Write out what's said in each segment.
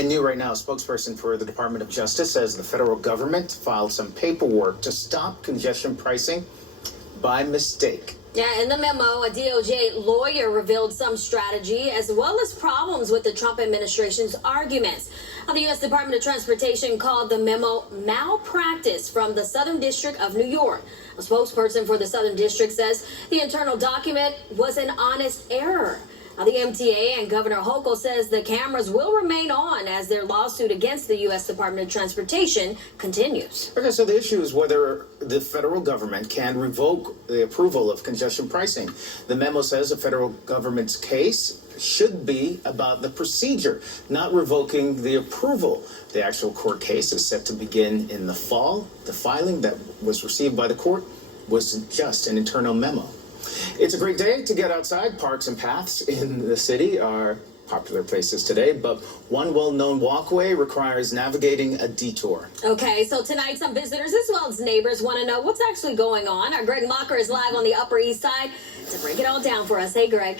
And new right now, a spokesperson for the Department of Justice says the federal government filed some paperwork to stop congestion pricing by mistake. Yeah, in the memo, a DOJ lawyer revealed some strategy as well as problems with the Trump administration's arguments. The U.S. Department of Transportation called the memo malpractice from the Southern District of New York. A spokesperson for the Southern District says the internal document was an honest error. The MTA and Governor Hochul says the cameras will remain on as their lawsuit against the U.S. Department of Transportation continues. Okay, so the issue is whether the federal government can revoke the approval of congestion pricing. The memo says the federal government's case should be about the procedure, not revoking the approval. The actual court case is set to begin in the fall. The filing that was received by the court was just an internal memo. It's a great day to get outside. Parks and paths in the city are popular places today, but one well-known walkway requires navigating a detour. Okay, so tonight some visitors as well as neighbors want to know what's actually going on. Our Greg Mocker is live on the Upper East Side to break it all down for us. Hey, Greg.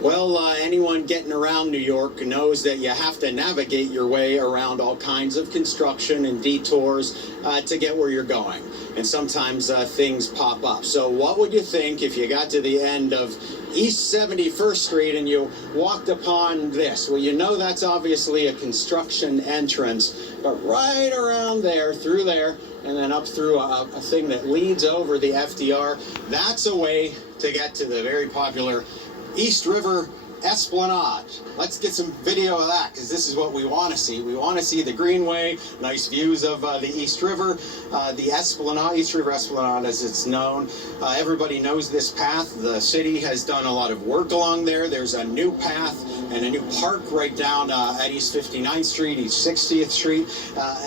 Well, anyone getting around New York knows that you have to navigate your way around all kinds of construction and detours to get where you're going. And sometimes things pop up. So what would you think if you got to the end of East 71st Street and you walked upon this? Well, you know that's obviously a construction entrance, but right around there, through there, and then up through a thing that leads over the FDR, that's a way to get to the very popular East River Esplanade. Let's get some video of that because this is what we want to see. We want to see the Greenway, nice views of the East River, the Esplanade, East River Esplanade as it's known. Everybody knows this path. The city has done a lot of work along there. There's a new path and a new park right down at East 59th Street, East 60th Street,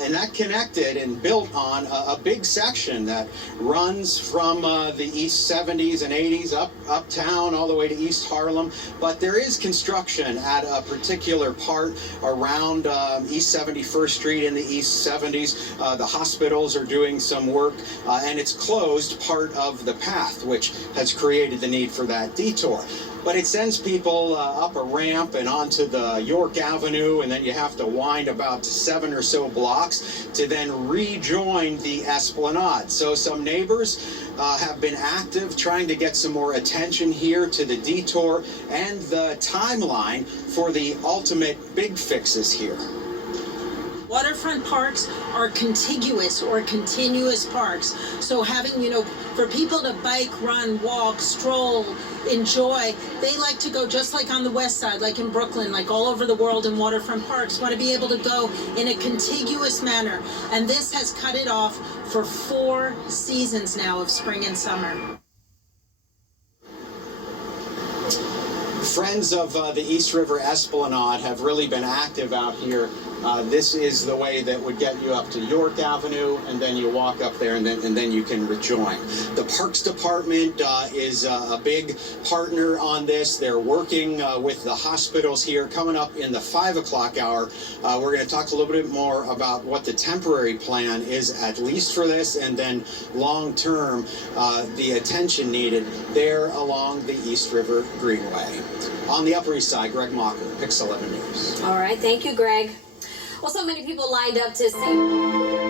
and that connected and built on a big section that runs from the East 70s and 80s uptown all the way to East Harlem. But there is construction at a particular part around East 71st Street in the East 70s. The hospitals are doing some work, and it's closed part of the path, which has created the need for that detour. But it sends people up a ramp and onto the York Avenue, and then you have to wind about 7 or so blocks to then rejoin the Esplanade. So some neighbors have been active trying to get some more attention here to the detour and the timeline for the ultimate big fixes here. Waterfront parks are contiguous or continuous parks. So having, for people to bike, run, walk, stroll, enjoy, they like to go just like on the west side, like in Brooklyn, like all over the world in waterfront parks, want to be able to go in a contiguous manner. And this has cut it off for 4 seasons now of spring and summer. Friends of the East River Esplanade have really been active out here. This is the way that would get you up to York Avenue, and then you walk up there, and then you can rejoin. The Parks Department is a big partner on this. They're working with the hospitals here. Coming up in the 5 o'clock hour, we're going to talk a little bit more about what the temporary plan is, at least for this, and then long-term, the attention needed there along the East River Greenway. On the Upper East Side, Greg Mocker, PIX11 News. All right, thank you, Greg. Well, so many people lined up to see.